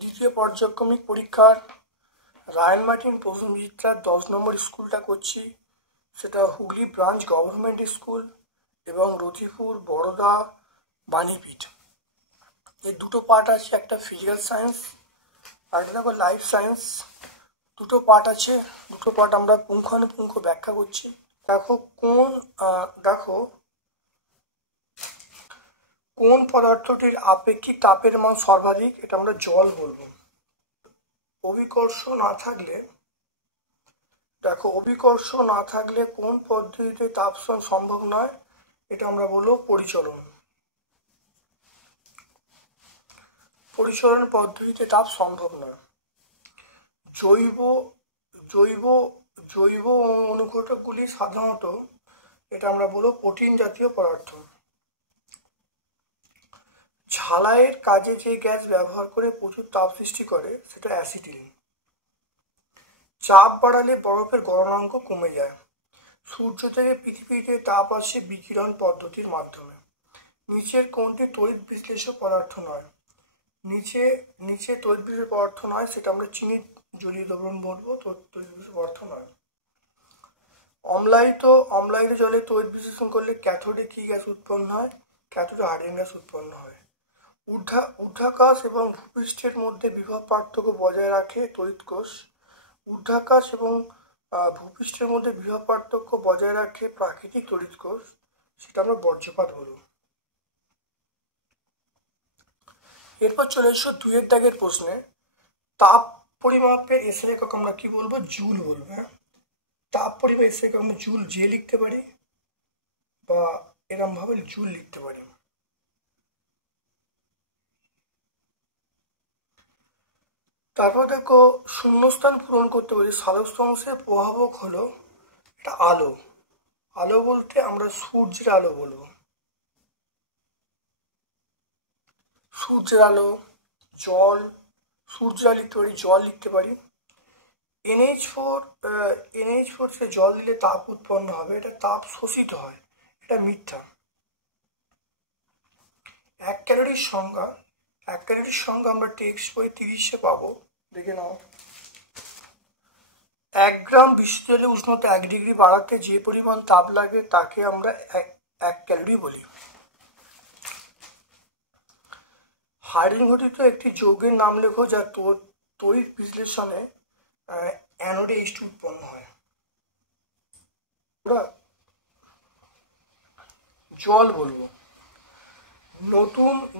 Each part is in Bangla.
দ্বিতীয় পর্যায়ক্রমিক পরীক্ষার রায়ন মার্টিন প্রথম বিচিত্রার 10 নম্বর স্কুলটা করছি, সেটা হুগলি ব্রাঞ্চ গভর্নমেন্ট স্কুল এবং রথিপুর বড়দা বাণীপীঠ। এর দুটো পার্ট আছে, একটা ফিজিক্যাল সায়েন্স আর একটা দেখো লাইফ সায়েন্স। দুটো পার্ট আছে, দুটো পার্ট আমরা পুঙ্খানুপুঙ্খ ব্যাখ্যা করছি। দেখো কোন পদার্থটির আপেক্ষিক তাপের মান সর্বাধিক, এটা আমরা জল বলবো। অভিকর্ষ না থাকলে কোন পদ্ধতিতে তাপ সম্ভব নয়, এটা আমরা বলবো পরিচলন পদ্ধতিতে তাপ সম্ভব নয়। জৈব অনুঘটকগুলি সাধারণত, এটা আমরা বলবো প্রোটিন জাতীয় পদার্থ। ঝালাইয়ের কাজে যে গ্যাস ব্যবহার করে প্রচুর তাপ সৃষ্টি করে, সেটা অ্যাসিটিলিন। চাপ বাড়ালে বরফের গলনাঙ্ক কমে যায়। সূর্য থেকে পৃথিবীতে তাপ আসে বিকিরণ পদ্ধতির মাধ্যমে। নিচের কোনটি তড়িৎ বিশ্লেষ্য পদার্থ নয়? নিচে তড়িৎ বিশ্লেষ্য পদার্থ নয়, সেটা আমরা চিনি জলীয় দ্রবণ বলবো, তড়িৎ বিশ্লেষ্য পদার্থ নয়। অম্লায়িত জলে তড়িৎ বিশ্লেষণ করলে ক্যাথোডে কি গ্যাস উৎপন্ন হয়? ক্যাথোডে হাইড্রোজেন গ্যাস উৎপন্ন হয়। ঊর্ধ্বাকাশ এবং ভূপৃষ্ঠের মধ্যে বিভব পার্থক্য বজায় রাখে তড়িৎ কোষ। ঊর্ধ্বাকাশ এবং ভূপৃষ্ঠের মধ্যে বিভব পার্থক্য বজায় রাখে প্রাকৃতিক তড়িৎ কোষ, সেটা আমরা বর্জ্যপাত বলব। এরপর চলে এসো 2 দাগের প্রশ্নে। তাপ পরিমাপের এসআই একক আমরা কি বলবো? জুল বলবো। হ্যাঁ, তাপ পরিমাপ এসআই একক আমরা জুল জে লিখতে পারি, বা এরকম ভাবে জুল লিখতে পারি। তারপর দেখো শূন্যস্থান পূরণ করতে পারি। সালোকসংশ্লেষের প্রভাবক হলো এটা আলো। আলো বলতে আমরা সূর্যের আলো বলবো। সূর্যের আলো, জল, সূর্যের আলো লিখতে পারি, জল লিখতে পারি। NH4 সে জল দিলে তাপ উৎপন্ন হবে, এটা তাপ শোষিত হয়, এটা মিথ্যা। 1 ক্যালোরির সংজ্ঞা আমরা টেক্সট বই 30-এ পাবো, দেখে নাও। 1 গ্রাম বিশুদ্ধ জলে উষ্ণতা 1 ডিগ্রি বাড়াতে যে পরিমাণ তাপ লাগে তাকে আমরা 1 ক্যালোরি বলি। হাইড্রোজেন ঘটিত একটি যৌগের নাম লেখো যা তড়িৎ বিশ্লেষণে অ্যানোডে H2 উৎপন্ন হয়। জল বলবো।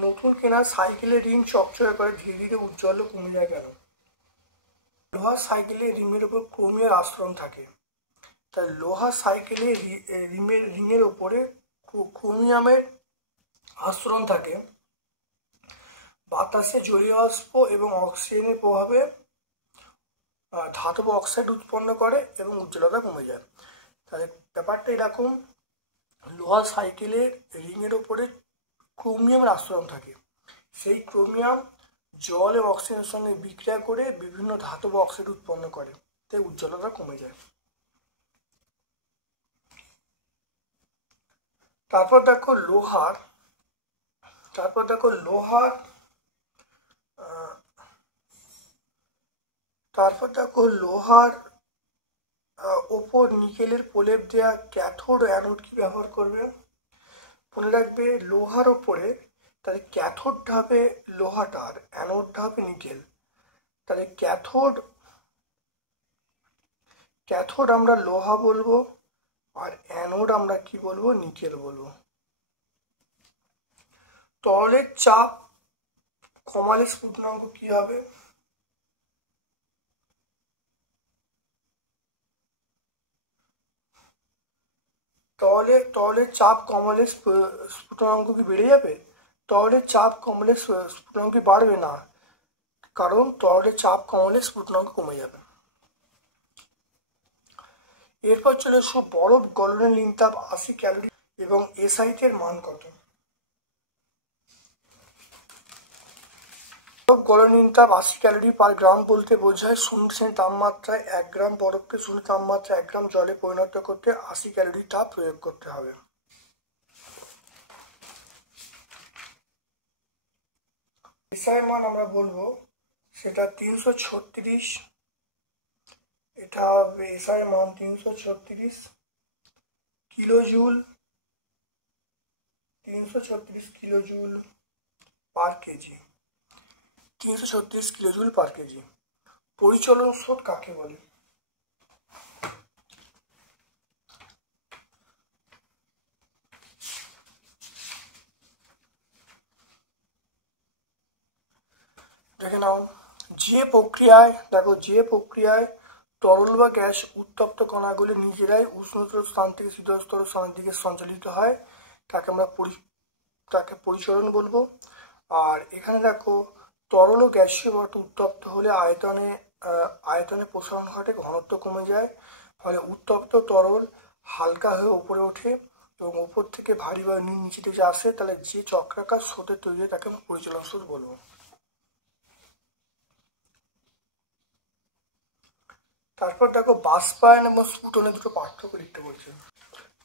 নতুন কেনা সাইকেলের রিং চকচকে করে ধীরে ধীরে উজ্জ্বল কমে যায় কেন? লোহার সাইকেলের রিমের উপর ক্রোমিয়ার আস্তরণ থাকে, তাই লোহার সাইকেলের রিংয়ের ওপরে ক্রোমিয়ামের আস্তরণ থাকে। বাতাসে জলীয় বাষ্প এবং অক্সিজেনের প্রভাবে ধাতব অক্সাইড উৎপন্ন করে এবং উজ্জ্বলতা কমে যায়। তাহলে ব্যাপারটা এরকম, লোহার সাইকেলের রিংয়ের ওপরে ক্রোমিয়ামের আস্তরণ থাকে, সেই ক্রোমিয়াম জল এবং অক্সিজেনের সঙ্গে বিক্রিয়া করে বিভিন্ন ধাতব অক্সাইড উৎপন্ন করে, তাই উজ্জ্বলতা কমে যায়। তারপর দেখো লোহার ওপর নিকেলের প্রলেপ দেওয়া ক্যাথোড ও অ্যানোড কি ব্যবহার করবে? মনে রাখবে, লোহার ওপরে তাহলে ক্যাথোডটা হবে লোহাটা আর অ্যানোডটা হবে নিকেল। তাহলে ক্যাথোড আমরা লোহা বলবো আর অ্যানোড আমরা কি বলবো? নিকেল বলবো। তরলের চাপ কমালে স্ফুটনাঙ্ক কি হবে? তরলের চাপ কমালে স্ফুটনাঙ্ক কি বেড়ে যাবে? তরলের চাপ কমালে স্ফুটনাঙ্ক বাড়বে না, কারণ তরলের চাপ কমালে স্ফুটনাঙ্ক কমে যাবে। এরপর চলে এসো বরফ গলনের লিনতাপ 80 ক্যালোরি এবং এসআই এর মান কত? গলনীয় তাপ 80 ক্যালোরি পার গ্রাম বলতে বোঝায় 0 তাপমাত্রায় 1 গ্রাম বরফকে 0 তাপমাত্রায় 1 গ্রাম জলে পরিণত করতে 80 ক্যালোরি তাপ প্রয়োগ করতে হবে। এসআই মান আমরা বলবো সেটা 336, এটা হবে এসআই মান 336 kilojoule, 336 kilojoule per kg, 336 kilojoule per kg. পরিচলন স্রোত কাকে বলে? দেখে নাও, যে প্রক্রিয়ায় তরল বা গ্যাস উত্তপ্ত কণাগুলি নিজেরাই উষ্ণতর স্থান থেকে শীতলতর স্থানের দিকে সঞ্চালিত হয় তাকে আমরা পরিচলন বলবো। আর এখানে দেখো, তরল ও গ্যাসীয় পদার্থ উত্তপ্ত হলে আয়তনে প্রসারণ ঘটে, ঘনত্ব কমে যায়, ফলে উত্তপ্ত তরল হালকা হয়ে উপরে ওঠে এবং উপর থেকে ভারী বা নিচে দিকে আসে, তাহলে যে চক্রাকার স্রোতের তৈরি হয় তাকে আমরা পরিচলন স্রোত বলবো। তারপর দেখো, বাষ্পায়ন এবং স্ফুটনের দুটো পার্থক্য লিখতে বলছে।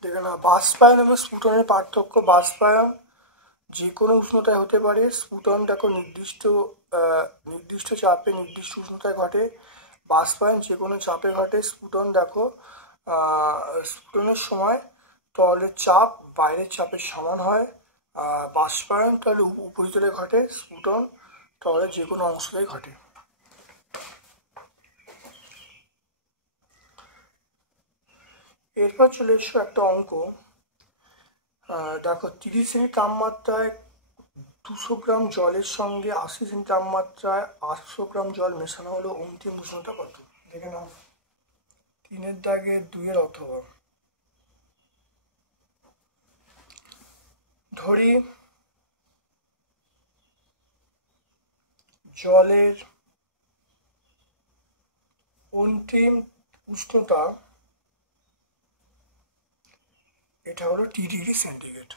দেখে না, বাষ্পায়ন এবং স্ফুটনের পার্থক্য: বাষ্পায়ন যে কোনো উষ্ণতায় হতে পারে, স্ফুটন দেখো নির্দিষ্ট চাপে নির্দিষ্ট উষ্ণতায় ঘটে। বাষ্পায়ন যে কোনো চাপে ঘটে। স্ফুটন দেখো স্ফুটনের সময় তরলের চাপ বাইরের চাপের সমান হয়। বাষ্পায়ন তাহলে উপরিতলে ঘটে, স্ফুটন তরলের যে কোনো অংশতেই ঘটে। এরপর চলে এসো একটা অঙ্ক। দেখো, 30 সেন্টি তাপমাত্রায় 200 গ্রাম জলের সঙ্গে 80 সেন্টি তাপমাত্রায় 800 গ্রাম জল মেশানো হলো, অন্তিম উষ্ণতা কত? দেখে নাও, 3-এর দাগে 2-এর অথবা। ধরি জলের অন্তিম উষ্ণতা এটা হলো T ডিগ্রি সেন্টিগ্রেড।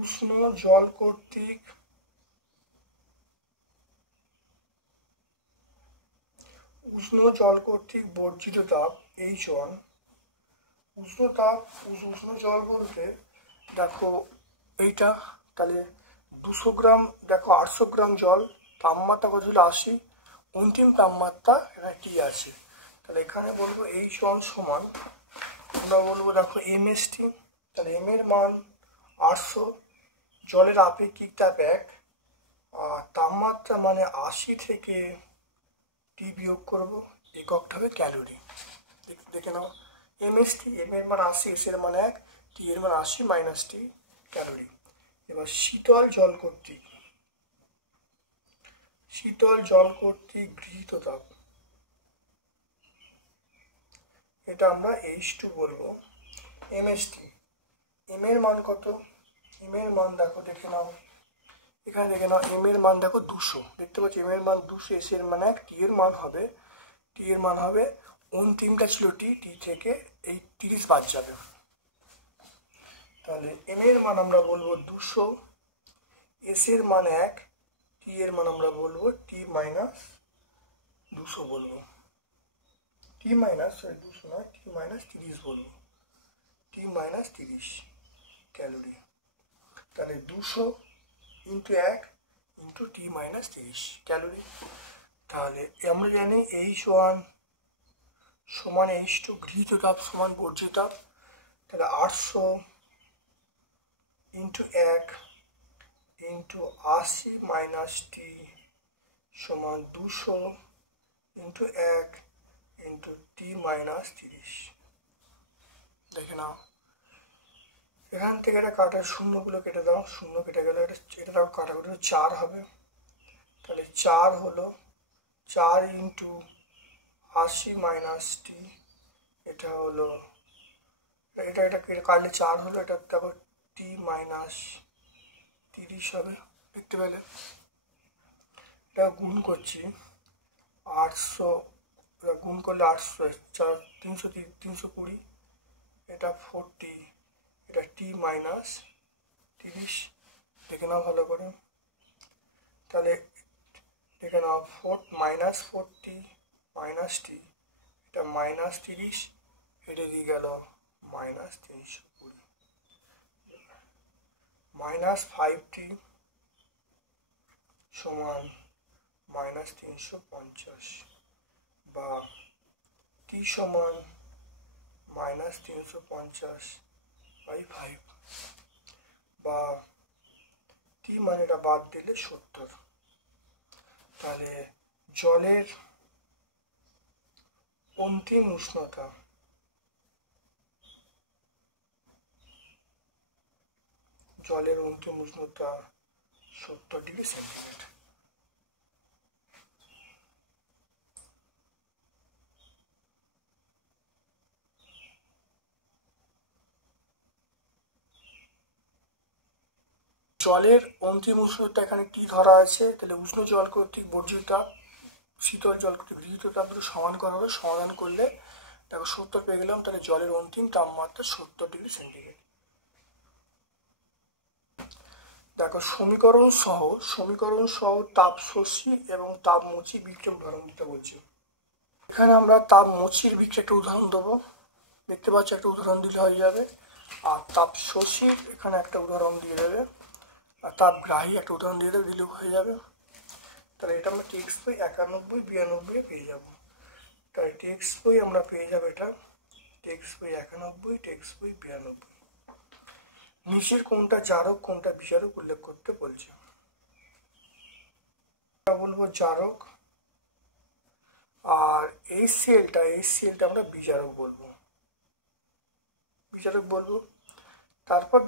উষ্ণ জল কর্তৃক বর্জিত তাপ H1। উষ্ণ জল বলতে দেখো এইটা, তাহলে 200 গ্রাম, দেখো 800 গ্রাম জল, তাপমাত্রা কত ছিল 80, অন্তিম তাপমাত্রা এখানে T আছে, তাহলে এখানে বলবো H1 সমান, আমরা বলবো দেখো MST, তাহলে M এর মান 800, জলের আপেক্ষিক তাপ 1, আর তাপমাত্রা মানে 80 থেকে T বিয়োগ করবো, এককটা হবে ক্যালোরি। দেখে নাও, MST, M এর মান 80, S এর মান 1, T এর মান 80 মাইনাস T ক্যালোরি। এবার শীতল জল কর্তৃক গৃহীত তাপ, এটা আমরা H2 বলবো। MST, M এর মান কত? M এর মান দেখো, দেখে নাও, এখানে দেখে নাও, M এর মান দেখো 200, দেখতে পাচ্ছি M এর মান 200, S এর মান 1, T এর মান হবে অন্তিমটা ছিল T থেকে এই 30 বাদ যাবে, তাহলে M এর মান আমরা বলবো 200, S এর মান 1, T এর মান আমরা বলবো T মাইনাস 200 বলবো, T মাইনাস 200 নয়, T মাইনাস 30 বলবো, T মাইনাস 30 ক্যালোরি। তাহলে 200 into 1 into T minus 30 calorie. তাহলে আমরা জানি H1 সমান H2, গৃহীত তাপ সমান বর্জিত তাপ, তাহলে 800 ইন্টু 1 ইন্টু 80 মাইনাস T সমান 200 ইন্টু 1 ইন্টু T মাইনাস 30। দেখে নাও, এখান থেকে এটা কাটার শূন্যগুলো কেটে দাও, শূন্য কেটে গেলে এটা কাটাকুটি 4 হবে, তাহলে 4 হলো 4 ইন্টু 80 মাইনাস T, এটা হলো এটা কাটলে 4 হলো, এটা দেখো T মাইনাস 30 হবে, দেখতে পেলে। এটা গুণ করছি, 800 গুণ করলে 800, 320, এটা 40, এটা t মাইনাস 30, দেখে নাও ভালো করে। তাহলে দেখে নাও মাইনাস 40 মাইনাস t, এটা মাইনাস 30, এটা দিয়ে গেল মাইনাস 320, মাইনাস 5t সমান মাইনাস 350, বা t সমান মাইনাস 350/5, বা t মানে এটা বাদ দিলে 70। তাহলে জলের অন্তিম উষ্ণতা জলের অন্তিম উষ্ণতা 70 ডিগ্রি সেন্টিগ্রেড। জলের অন্তিম উষ্ণতা এখানে কি ধরা আছে, তাহলে উষ্ণ জল কর্তৃক বর্জিত তাপ, শীতল জল কর্তৃক গৃহীত তাপ দুটো সমান করা হবে, সমাধান করলে দেখো 70 পেয়ে গেলাম। তাহলে জলের অন্তিম তাপমাত্রা 70 ডিগ্রি সেন্টিগ্রেড। দেখো সমীকরণ সহ তাপশোষী এবং তাপমোচী বিক্রিয়া উদাহরণ দিতে বলছি। এখানে আমরা তাপমোচীর বিক্রিয়া একটা উদাহরণ দেবো, দেখতে পাচ্ছি একটা উদাহরণ দিলে হয়ে যাবে। আর তাপশোষীর এখানে একটা উদাহরণ দিয়ে দেবে, আর তাপগ্রাহী একটা উদাহরণ দিয়ে দেবে, দিলেও হয়ে যাবে। তাহলে এটা আমরা টেক্সট বই 91, 92 পেয়ে যাব। তাহলে টেক্সট বই আমরা পেয়ে যাবো, এটা টেক্সট বই 91, টেক্সট বই 92। নিচের কোনটা জারক কোনটা বিজারক উল্লেখ করতে বলছে। বলবো জারক, আর এই সেলটা আমরা বিজারক বলবো। তারপর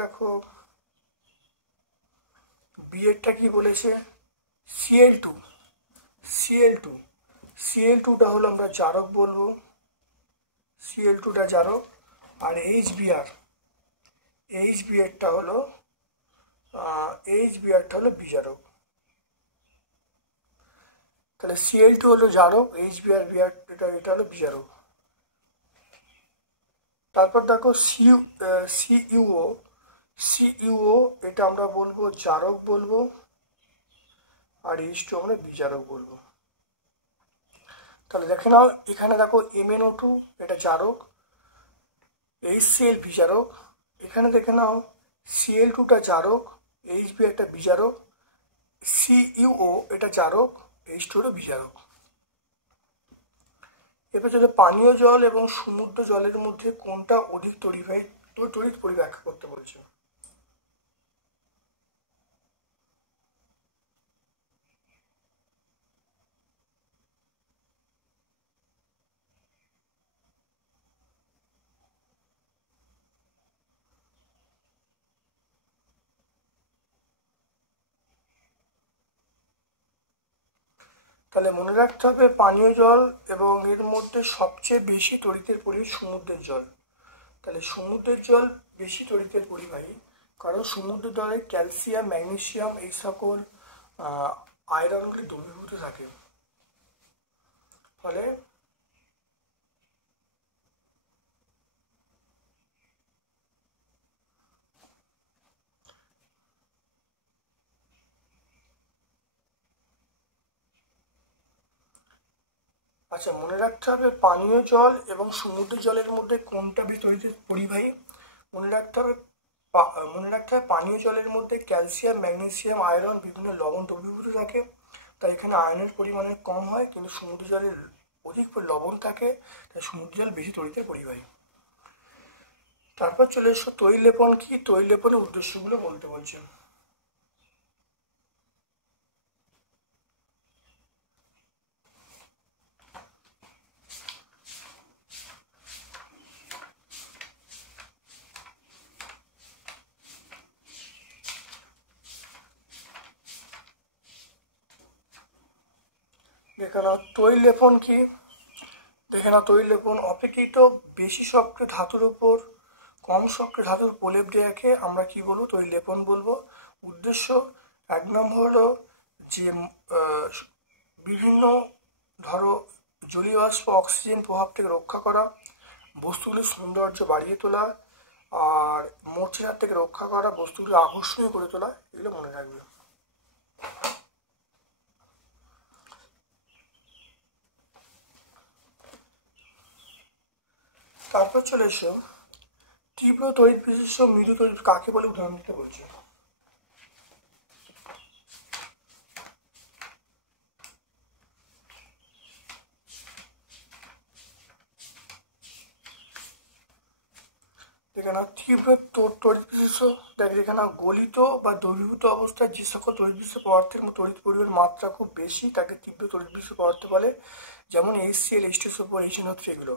দেখো বিয়েরটা কি বলেছে, Cl2টা হলো আমরা জারক বলবো, Cl2টা জারক। আর HBrটা হলো বিজারক। তাহলে Cl2 হলো জারক, HBr এটা হলো বিজারক। তারপর দেখো CuO এটা আমরা বলবো জারক বলবো, আর H2 আমরা বিজারক বলবো। তাহলে দেখে নাও এখানে দেখো MnO2 এটা জারক, HCl বিজারক। এখানে দেখে নাও Cl2টা জারক, HB একটা বিজারক, CuO এটা জারক, H2 হলো বিজারক। এবার যদি পানীয় জল এবং সমুদ্র জলের মধ্যে কোনটা অধিক তড়িৎ পরিব্যাখ্যা করতে বলছে। তাহলে মনে রাখতে হবে পানীয় জল এবং এর মধ্যে সবচেয়ে বেশি তড়িতের পরিবাহী সমুদ্রের জল। তাহলে সমুদ্রের জল বেশি তড়িতের পরিবাহী, কারণ সমুদ্রের জলে ক্যালসিয়াম, ম্যাগনেসিয়াম এই সকল আয়রনগুলি দ্রবীভূত থাকে। ফলে আচ্ছা, মনে রাখতে হবে পানীয় জল এবং সমুদ্রের জলের মধ্যে কোনটা বেশি তড়িতের পরিবাহী। মনে রাখতে হবে পানীয় জলের মধ্যে ক্যালসিয়াম, ম্যাগনেসিয়াম, আয়রন বিভিন্ন লবণ দ্রবীভূত থাকে, তাই এখানে আয়রনের পরিমাণে কম হয়, কিন্তু সমুদ্র জলে অধিক লবণ থাকে, তাই সমুদ্র জল বেশি তড়িতের পরিবাহী। তারপর চলে এসো তৈললেপন কি, তৈললেপনের উদ্দেশ্যগুলো বলতে বলছে। দেখে নাও তৈললেপন কি, অপেক্ষিত বেশি সক্রিয় ধাতুর উপর কম সক্রিয় ধাতুর প্রলেপ দেওয়াকে আমরা কি বলবো, তৈললেপন বলবো। উদ্দেশ্য 1 নম্বর হলো যে বিভিন্ন ধরো জলীয় বাষ্প অক্সিজেন প্রভাব থেকে রক্ষা করা, বস্তুগুলির সৌন্দর্য বাড়িয়ে তোলা আর মূর্ছার হাত থেকে রক্ষা করা, বস্তুগুলি আকর্ষণীয় করে তোলা, এগুলো মনে রাখবে। তারপর চলে এসো তীব্র তড়িৎ বিশিষ্ট মৃদু তড়িৎ কাকে বলে উদাহরণ দিতে বলছে। এখানে তীব্র তড়িৎ বিশিষ্ট দেখ, এখানে গলিত বা দ্রবীভূত অবস্থায় যে সকল তড়িৎ বিশিষ্ট পদার্থের মধ্যে তড়িৎ পরিমাণ মাত্রা খুব বেশি তাকে তীব্র তড়িৎ বিশিষ্ট পদার্থ বলে, যেমন HCl, H2SO4, HNO3 এগুলো।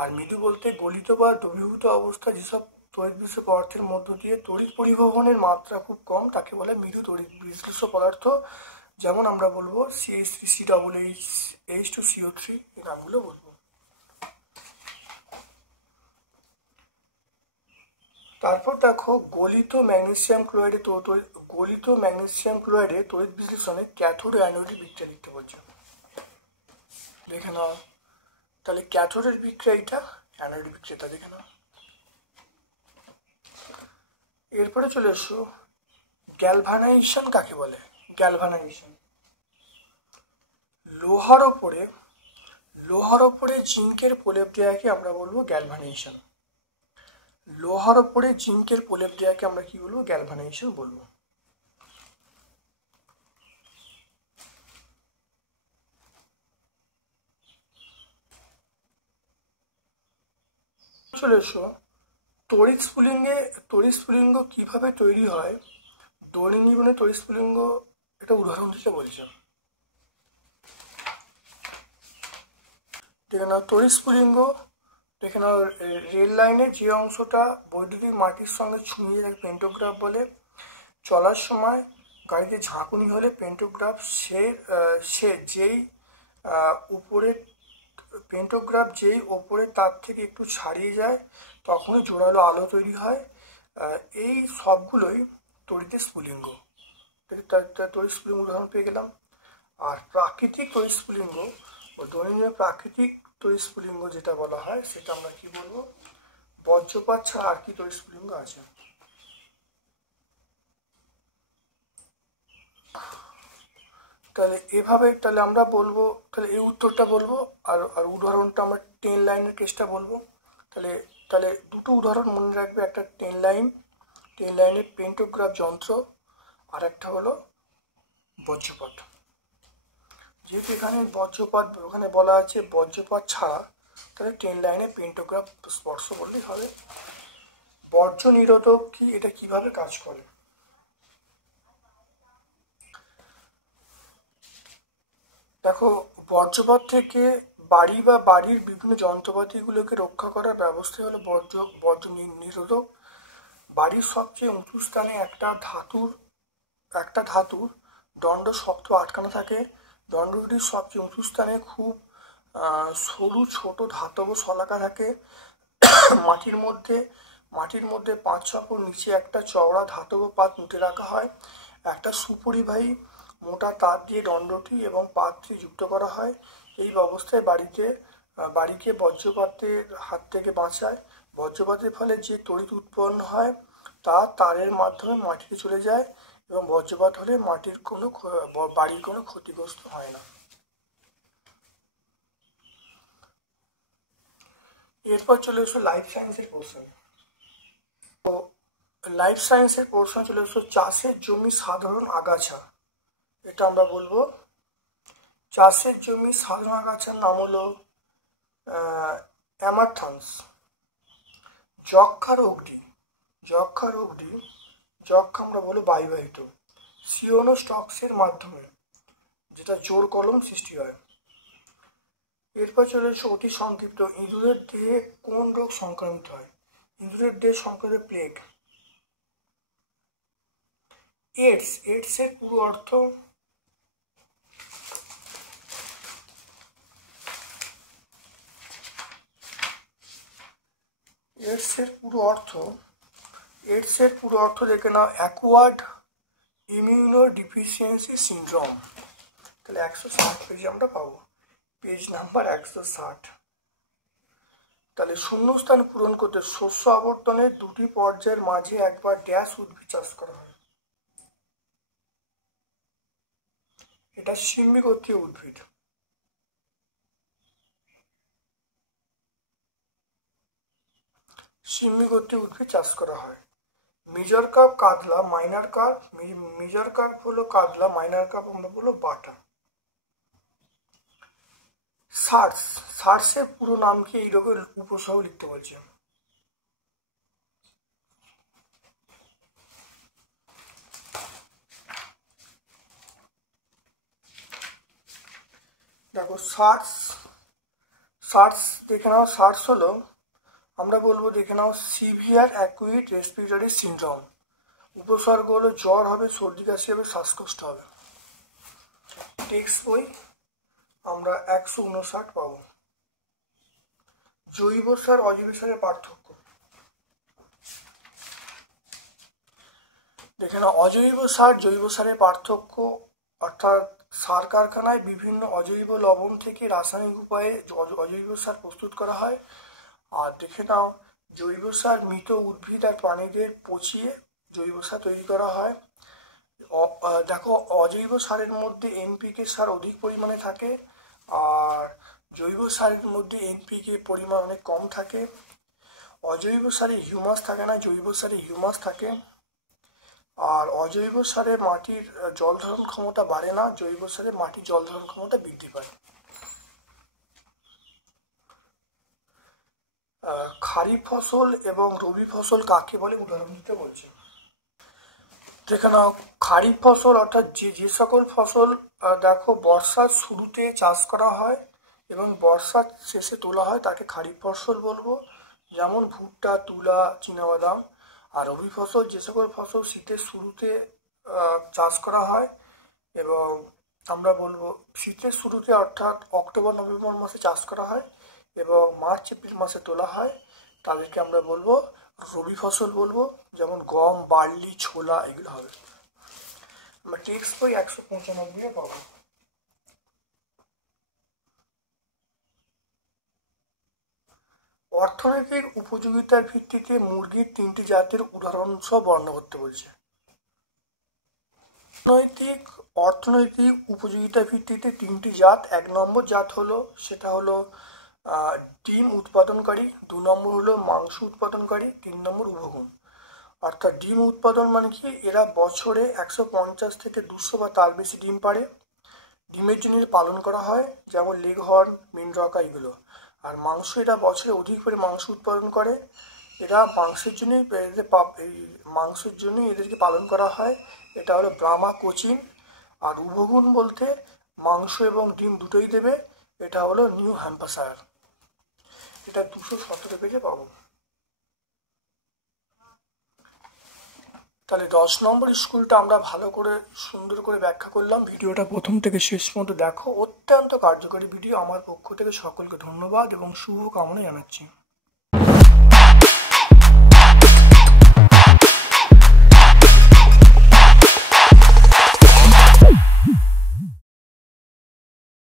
আর মৃদু বলতে গলিত বা দ্রবীভূত অবস্থায় যেসব তড়িৎ বিশিষ্ট পদার্থের মধ্য দিয়ে তড়িৎ পরিবহনের মাত্রা খুব কম তাকে বলে মৃদু তড়িৎ বিশ্লিষ্ট পদার্থ, যেমন আমরা বলবো CH3COOH, H2CO3, এই নামগুলো বলবো। তারপর দেখো গলিত ম্যাগনেসিয়াম ক্লোরাইডে তড়িৎ বিশ্লেষণে ক্যাথোড অ্যানোডের বিক্রিয়া দেখতে বলছে। দেখে নাও তাহলে ক্যাথোডের বিক্রিয়াটা, অ্যানোডের বিক্রিয়াটা দেখে নাও। এরপরে চলে এসো গ্যালভানাইজেশন কাকে বলে। গ্যালভানাইজেশন লোহার ওপরে জিঙ্কের প্রলেপ দেওয়াকে আমরা বলবো গ্যালভানাইজেশন। লোহার ওপরে জিঙ্কের প্রলেপ দেওয়াকে আমরা কি বলবো? গ্যালভানাইজেশন বলবো। চলে এসো তড়িৎ স্ফুলিঙ্গ কিভাবে তৈরি হয়, দৈনন্দিন জীবনে তড়িৎ স্ফুলিঙ্গ এটা উদাহরণ দিতে বলছে। দেখে নাও তড়িৎ স্ফুলিঙ্গ, দেখে নাও রেল লাইনের যে অংশটা বৈদ্যুতিক মাটির সঙ্গে ছুঁয়ে তাকে পেন্টোগ্রাফ বলে। চলার সময় গাড়িতে ঝাঁকুনি হলে পেন্টোগ্রাফ যেই ওপরে তার থেকে একটু ছাড়িয়ে যায় তখনই জোরালো আলো তৈরি হয়। এই সবগুলোই তড়িতের স্ফুলিঙ্গ। তড়িৎ স্ফুলিঙ্গ উদাহরণ পেয়ে গেলাম। আর প্রাকৃতিক তড়িৎ স্ফুলিঙ্গ ও দৈনন্দিন প্রাকৃতিক তড়িৎ স্ফুলিঙ্গ যেটা বলা হয় সেটা আমরা কি বলবো? বজ্রপাত ছাড়া আর কি তড়িৎ স্ফুলিঙ্গ আছে? তাহলে এভাবে তাহলে আমরা বলবো, তাহলে এই উত্তরটা বলবো আর উদাহরণটা আমরা 10 লাইনের কেসটা বলবো। তাহলে দুটো উদাহরণ মনে রাখবে, একটা 10 লাইনের পেন্টোগ্রাফ যন্ত্র আর একটা হলো বজ্রপাত। যেহেতু ওখানে বলা আছে বজ্রপাত ছাড়া, তাহলে 10 লাইনে পেন্টোগ্রাফ স্পর্শ বললেই হবে। বর্জ্য নিরোধক কি, এটা কিভাবে কাজ করে? দেখো বজ্রপাত থেকে বাড়ি বা বাড়ির বিভিন্ন যন্ত্রপাতিগুলোকে রক্ষা করার ব্যবস্থাই হলো বর্জ্য নিরোধক। বাড়ির সবচেয়ে উঁচু স্থানে একটা ধাতুর দণ্ড শক্ত আটকানো থাকে। দণ্ডটির সবচেয়ে উঁচু স্থানে খুব সরু ছোট ধাতব শলাকা থাকে। মাটির মধ্যে 5-6 ফুট নিচে একটা চওড়া ধাতব পাত পুঁতে রাখা হয়। একটা সুপরিবাহী মোটা তার দিয়ে দণ্ডটি এবং পাতটি যুক্ত করা হয়। এই ব্যবস্থায় বাড়িকে বজ্রপাতের হাত থেকে বাঁচায়। বজ্রপাতের ফলে যে তড়িৎ উৎপন্ন হয় তা তারের মাধ্যমে মাটিতে চলে যায় এবং বজ্রপাত হলে বাড়ির কোনো ক্ষতিগ্রস্ত হয় না। এরপর চলে এসো লাইফ সায়েন্সের পোর্শন। তো লাইফ সায়েন্সের পোর্শন চলে এসো চাষের জমি সাধারণ আগাছা। এটা আমরা বলবো চাষের জমি সাধারণ আগাছার নাম হলো অ্যামারথান্স। যক্ষা আমরা বলবো বায়ুবাহিত। সিওনোস্টক্সের মাধ্যমে যেটা জোর কলম সৃষ্টি হয়। এরপর চলে এসে অতি সংক্ষিপ্ত ইঁদুরের দেহে কোন রোগ সংক্রমিত হয়? ইঁদুরের দেহে সংক্রমিত প্লেগ। এইডস এর পুরো অর্থ? এইডস এর পুরো অর্থ দেখে নাও অ্যাকোয়ার্ড ইমিউনোডিফিসিয়েন্সি সিনড্রোম। তাহলে 160 পেজে আমরা পাবো, পেজ নাম্বার 160। তাহলে শূন্যস্থান পূরণ করতে শস্য আবর্তনের দুটি পর্যায়ের মাঝে একবার ড্যাশ উদ্ভিদ চাষ করা হয়। এটা সিম্বি গোত্রীয় উদ্ভিদ। সিম্বি গোত্রীয় উদ্ভিদ চাষ করা হয়। মেজর কার্প কাতলা, মাইনর কার্প, মেজর কার্প হলো কাতলা, মাইনর কার্প আমরা বলবো বাটা। সার্স, সার্সের পুরো নাম কি এই রোগের উপসর্গ লিখতে বলছে। দেখো সার্স, সার্স দেখে নাও। সার্স হলো আমরা বলবো দেখে নাও সিভিয়ার অ্যাকুইট রেসপিরেটরি সিনড্রোম। উপসর্গ হলো জ্বর হবে, সর্দি কাশি হবে, শ্বাসকষ্ট হবে। টেক্সট বই আমরা 159 পাবো। জৈব সার অজৈব সারের পার্থক্য দেখে নাও। অজৈব সার জৈব সারের পার্থক্য, অর্থাৎ সার কারখানায় বিভিন্ন অজৈব লবণ থেকে রাসায়নিক উপায়ে অজৈব সার প্রস্তুত করা হয়। আর দেখে নাও জৈব সার মৃত উদ্ভিদ আর প্রাণীদের পচিয়ে জৈব সার তৈরি করা হয়। দেখো অজৈব সারের মধ্যে এনপিকে সার অধিক পরিমাণে থাকে, আর জৈব সারের মধ্যে এনপিকে পরিমাণ অনেক কম থাকে। অজৈব সারে হিউমাস থাকে না, জৈব সারে হিউমাস থাকে। আর অজৈব সারে মাটির জল ধারণ ক্ষমতা বাড়ে না, জৈব সারে মাটির জল ধারণ ক্ষমতা বৃদ্ধি পায়। খারিফ ফসল এবং রবি ফসল কাকে বলে উদাহরণ দিতে বলছে। দেখে নাও খারিফ ফসল অর্থাৎ যে সকল ফসল দেখো বর্ষার শুরুতে চাষ করা হয় এবং বর্ষার শেষে তোলা হয় তাকে খারিফ ফসল বলবো, যেমন ভুট্টা, তুলা, চীনাবাদাম। আর রবি ফসল যে সকল ফসল শীতের শুরুতে চাষ করা হয় এবং আমরা বলবো শীতের শুরুতে অর্থাৎ অক্টোবর নভেম্বর মাসে চাষ করা হয় এবং মার্চ এপ্রিল মাসে তোলা হয়, তাদেরকে আমরা বলবো রবি ফসল বলবো, যেমন গম, বার্লি, ছোলা এগুলো হবে। আমরা টেক্সট বই 195 পাবো। অর্থনৈতিক উপযোগিতার ভিত্তিতে মুরগির 3টি জাতের উদাহরণ সহ বর্ণনা করতে বলছে। অর্থনৈতিক উপযোগিতার ভিত্তিতে 3টি জাত। 1 নম্বর জাত হলো সেটা হলো ডিম উৎপাদনকারী, 2 নম্বর হলো মাংস উৎপাদনকারী, 3 নম্বর উভগুণ। অর্থাৎ ডিম উৎপাদন মানে কি, এরা বছরে 150 থেকে 200 বা তার বেশি ডিম পাড়ে। ডিমের জন্য পালন করা হয়, যেমন লেগহর্ন, মিনরকা এগুলো। আর মাংস, এরা বছরে অধিক করে মাংস উৎপাদন করে। এরা মাংসের জন্যই এদেরকে পালন করা হয়। এটা হলো ব্রাহ্মা কোচিন। আর উভগুণ বলতে মাংস এবং ডিম দুটোই দেবে, এটা হলো নিউ হ্যাম্পশায়ার। এটা 217 পেজে পাবো। তাহলে 10 নম্বর স্কুলটা আমরা ভালো করে সুন্দর করে ব্যাখ্যা করলাম। ভিডিওটা প্রথম থেকে শেষ পর্যন্ত দেখো, অত্যন্ত কার্যকরী ভিডিও। আমার পক্ষ থেকে সকলকে ধন্যবাদ এবং শুভ কামনা জানাচ্ছি।